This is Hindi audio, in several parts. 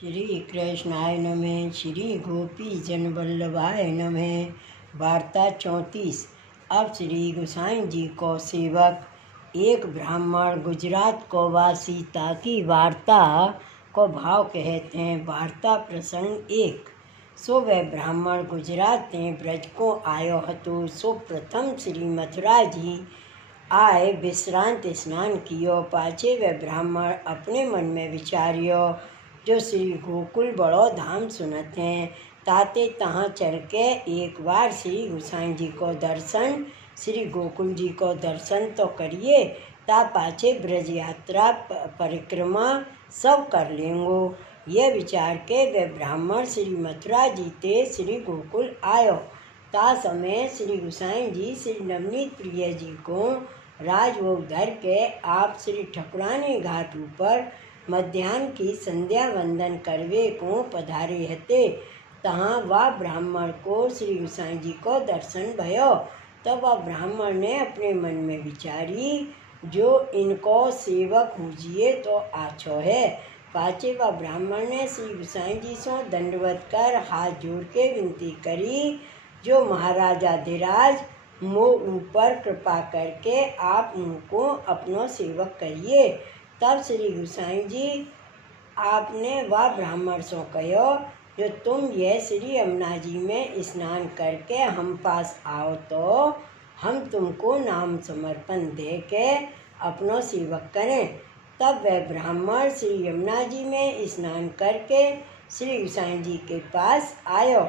श्री कृष्णाय नमः। श्री गोपी जन वल्लभाय नमः। वार्ता 34। अब श्री गोसाई जी को सेवक एक ब्राह्मण गुजरात को वासी ताकि वार्ता को भाव कहते हैं। वार्ता प्रसंग 1। सो वह ब्राह्मण गुजरात ने ब्रज को आयो हतो। सो प्रथम श्री मथुरा जी आए विश्रांत स्नान कियो। पाछे वह ब्राह्मण अपने मन में विचारियो जो श्री गोकुल बड़ो धाम सुनत हैं ताते तहाँ चल के एक बार श्री गोसाई जी को दर्शन श्री गोकुल जी को दर्शन तो करिए ता पाछे ब्रज यात्रा परिक्रमा सब कर लेंगो। यह विचार के वे ब्राह्मण श्री मथुरा जी ते श्री गोकुल आयो। ता समय श्री गोसाई जी श्री नवनीत प्रिय जी को राजभोग धर के आप श्री ठकुरानी घाट ऊपर मध्याह्न की संध्या वंदन करवे को पधारे हते। तहाँ वह ब्राह्मण को श्री गोसाई जी को दर्शन भयो। तब वह ब्राह्मण ने अपने मन में विचारी जो इनको सेवक हुजिए तो आछो है। पाछे वह ब्राह्मण ने श्री गोसाई जी से दंडवत कर हाथ जोड़ के विनती करी जो महाराजाधिराज मो ऊपर कृपा करके आप उनको अपनो सेवक करिए। तब श्री गोसाई जी आपने वह ब्राह्मण से कहो जो तुम ये श्री यमुना जी में स्नान करके हम पास आओ तो हम तुमको नाम समर्पण दे के अपनो सेवक करें। तब वह ब्राह्मण श्री यमुना जी में स्नान करके श्री गोसाई जी के पास आयो।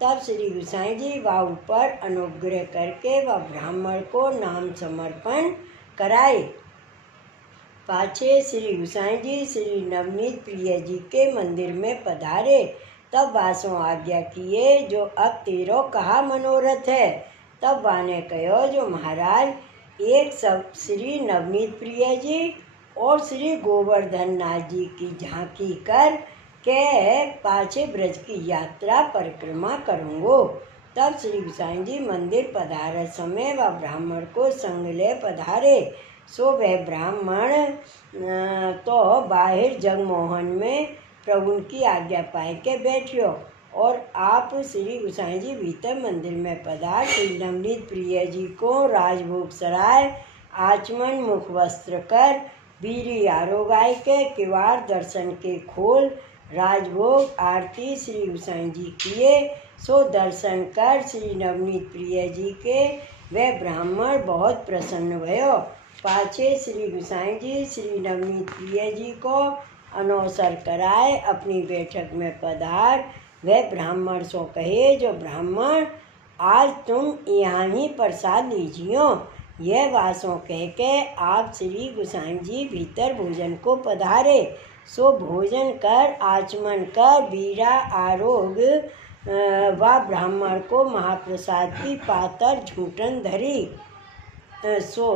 तब श्री गोसाई जी वह ऊपर अनुग्रह करके वह ब्राह्मण को नाम समर्पण कराए। पाछे श्री गोसाई जी श्री नवनीत प्रिय जी के मंदिर में पधारे। तब वासों आज्ञा किए जो अब तेरो कहा मनोरथ है। तब वाने कहो जो महाराज एक सब श्री नवनीत प्रिय जी और श्री गोवर्धन नाथ जी की झांकी कर के पाछे ब्रज की यात्रा परिक्रमा करूँगो। तब श्री गोसाई जी मंदिर पधारे समय वह ब्राह्मण को संग ले पधारे। सो वह ब्राह्मण तो बाहर जगमोहन में प्रभु की आज्ञा पाए के बैठियो और आप श्री गोसाई जी भीतर मंदिर में पधार श्री नवनीत प्रिय जी को राजभोग सराय आचमन मुख वस्त्र कर बीरी आरो गाय के किवाड़ दर्शन के खोल राजभोग आरती श्री गोसाई जी किए। सो दर्शन कर श्री नवनीत प्रिय जी के वह ब्राह्मण बहुत प्रसन्न भयो। पाछे श्री गोसाई जी श्री नवनीत प्रिय जी को अनौसर कराए अपनी बैठक में पधार। वह ब्राह्मण सो कहे जो ब्राह्मण आज तुम यहाँ ही प्रसाद लीजियो। यह वासों कह के आप श्री गोसाई जी भीतर भोजन को पधारे। सो भोजन कर आचमन कर बीरा आरोग व ब्राह्मण को महाप्रसाद की पातर झूठन धरी। सो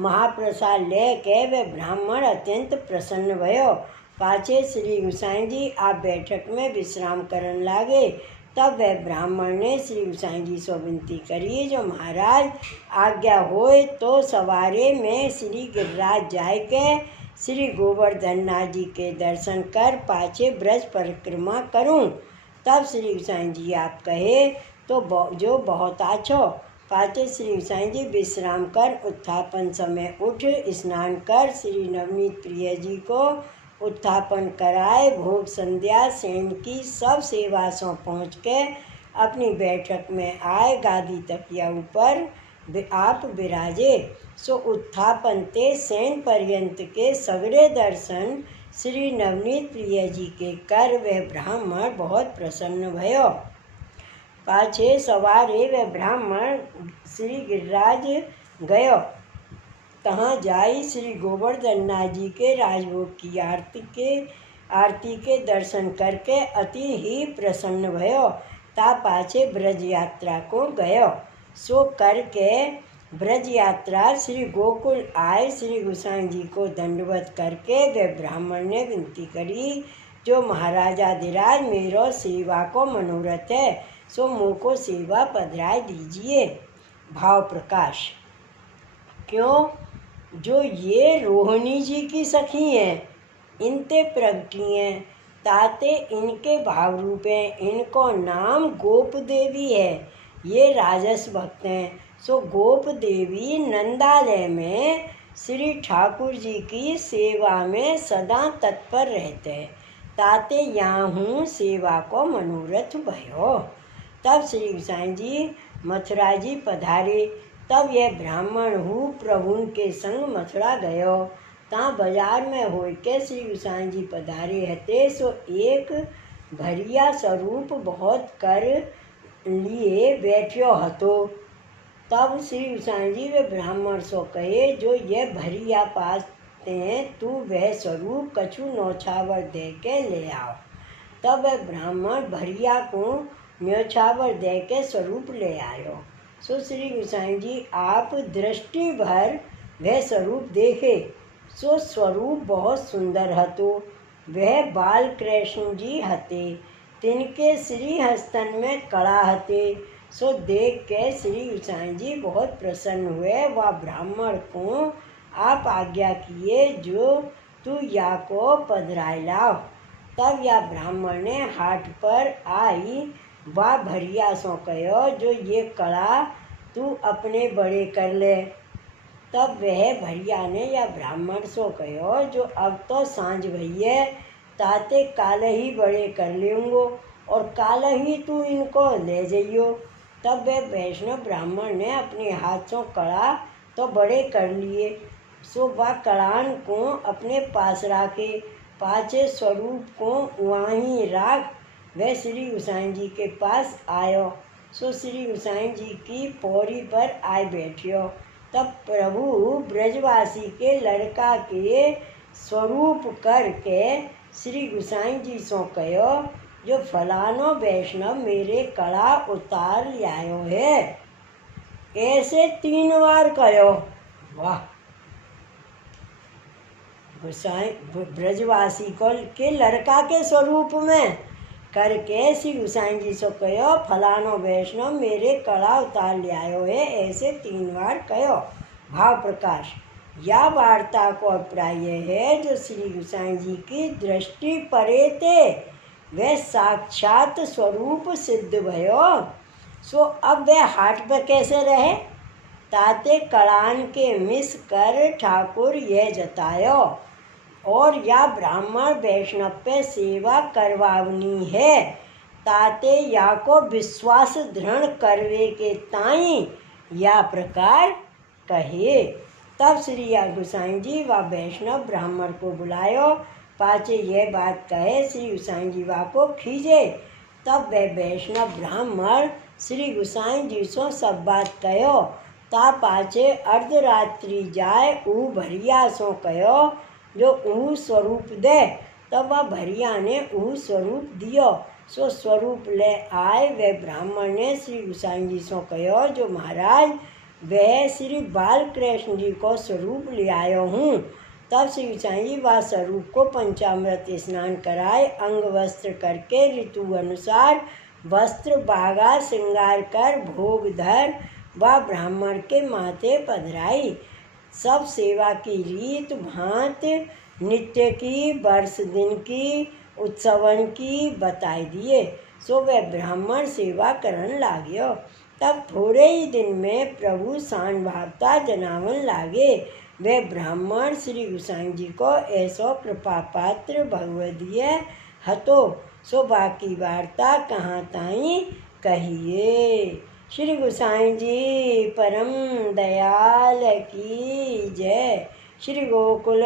महाप्रसाद ले के वे ब्राह्मण अत्यंत प्रसन्न भयो। पाछे श्री गोसाई जी आप बैठक में विश्राम करन लागे। तब वह ब्राह्मण ने श्री गोसाई जी से विनती करी जो महाराज आज्ञा होए तो सवारे में श्री गिरिराज जाय के श्री गोवर्धन नाथ जी के दर्शन कर पाछे ब्रज परिक्रमा करूं। तब श्री गोसाई जी आप कहे तो जो बहुत आछो। पाछे श्री गोसाई जी विश्राम कर उत्थापन समय उठ स्नान कर श्री नवनीत प्रिय जी को उत्थापन कराए भोग संध्या सेन की सब सेवा से पहुँच के अपनी बैठक में आए। गादी तकिया ऊपर आप विराजे। सो उत्थापन ते सेन पर्यंत के सगरे दर्शन श्री नवनीत प्रिय जी के कर वह ब्राह्मण बहुत प्रसन्न भयो। पाछे सवारे वह ब्राह्मण श्री गिरिराज गयो। तहाँ जाई श्री गोवर्धन नाथ जी के राजभोग की आरती के दर्शन करके अति ही प्रसन्न भयो। ता पाछे ब्रज यात्रा को गयो। सो करके ब्रज यात्रा श्री गोकुल आए। श्री गोसाई जी को दंडवत करके वे ब्राह्मण ने विनती करी जो महाराजाधिराज मेरो सेवा को मनोरथ है सो मुझको सेवा पधराए दीजिए। भाव प्रकाश। क्यों जो ये रोहिणी जी की सखी हैं इनते प्रगटी हैं ताते इनके भाव रूप हैं। इनको नाम गोप देवी है। ये राजस भक्त हैं। सो गोप देवी नंदालय में श्री ठाकुर जी की सेवा में सदा तत्पर रहते हैं। ताते याहू सेवा को मनोरथ भयो। तब श्री गोसाई जी मथुरा जी पधारे। तब यह ब्राह्मण हूँ प्रभु के संग मथुरा गयो। ता बाजार में हो के श्री गोसाई जी पधारे हते। सो एक भरिया स्वरूप बहुत कर लिए बैठ्यो हतो। तब श्री गोसाई जी वे ब्राह्मण सो कहे, जो ये भरिया पाते हैं तू वह स्वरूप कछु नौछावर दे के ले आओ। तब वह ब्राह्मण भरिया को न्योछावर दे के स्वरूप ले आयो। सो श्री गोसाई जी आप दृष्टि भर वह स्वरूप देखे। सो स्वरूप बहुत सुंदर हतो। वह बाल कृष्ण जी हते। तिनके श्री हस्तन में कड़ा हते। सो देख के श्री गोसाई जी बहुत प्रसन्न हुए। वह ब्राह्मण को आप आज्ञा किए, जो तू या को पधराए लाओ। तब या ब्राह्मण ने हाट पर आई वह भरिया सो कहो, जो ये कड़ा तू अपने बड़े कर ले। तब वह भरिया ने या ब्राह्मण सो कहो, जो अब तो सांझ भइये, ताते काल ही बड़े कर लेंगो और काल ही तू इनको ले जाइयो। तब वह वैष्णव ब्राह्मण ने अपने हाथों कड़ा तो बड़े कर लिए। सो वह कड़ान को अपने पास राखे। पाछे स्वरूप को वहीं राख वह श्री गोसाई जी के पास आयो। सो श्री गोसाई जी की पौड़ी पर आए बैठियो। तब प्रभु ब्रजवासी के लड़का के स्वरूप करके श्री गोसाई जी सो कहो, जो फलानो वैष्णव मेरे कड़ा उतार लायो है। ऐसे 3 बार कहो। वाह! गोसाई ब्रजवासी को के लड़का के स्वरूप में करके श्री गोसाई जी सो कहो, फलानो वैष्णव मेरे कड़ा उतार लायो है। ऐसे 3 बार कहो। भाव प्रकाश। या वार्ता को अभिप्राय है, जो श्री गोसाई जी की दृष्टि परे थे वह साक्षात स्वरूप सिद्ध भयो। सो अब वह हाट पर कैसे रहे। ताते कड़ान के मिस कर ठाकुर यह जतायो, और या ब्राह्मण वैष्णव पे सेवा करवावनी है। ताते या को विश्वास दृढ़ करवे के ताई या प्रकार कहे। तब श्री या गोसाई जी व वैष्णव ब्राह्मण को बुलायो। पाछे यह बात कहे श्री गोसाई जी वा को खींचे। तब वह वैष्णव ब्राह्मण श्री गोसाई जी सो सब बात कहो। ता पाछे अर्धरात्रि जाए ऊ भरिया सो कहो, जो ऊ स्वरूप दे। तब वह भरिया ने ऊ स्वरूप दियो। सो स्वरूप ले आए। वह ब्राह्मण ने श्री गोसाई जी सो कहो, जो महाराज वह श्री बाल कृष्ण जी को स्वरूप ले आयो हूँ। तब श्री गोसाई जी वह स्वरूप को पंचामृत स्नान कराए, अंग वस्त्र करके ऋतु अनुसार वस्त्र बागा श्रृंगार कर भोग धर व ब्राह्मण के माथे पधराई। सब सेवा की रीत भांत नित्य की, वर्ष दिन की, उत्सवन की बताई दिए। सो वह ब्राह्मण सेवा करन लाग्यो। तब थोड़े ही दिन में प्रभु शान भावता जनावन लागे। वे ब्राह्मण श्री गोसाई जी को ऐसो कृपा पात्र भगवदीय हतो। सो बाकी वार्ता कहाँ ताई कहिए। श्री गोसाई जी परम दयाल की जय। श्री गोकुल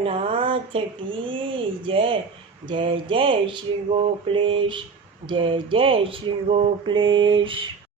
नाथ की जय। जय जय श्री गोकुलेश। जय जय श्री गोकुलेश।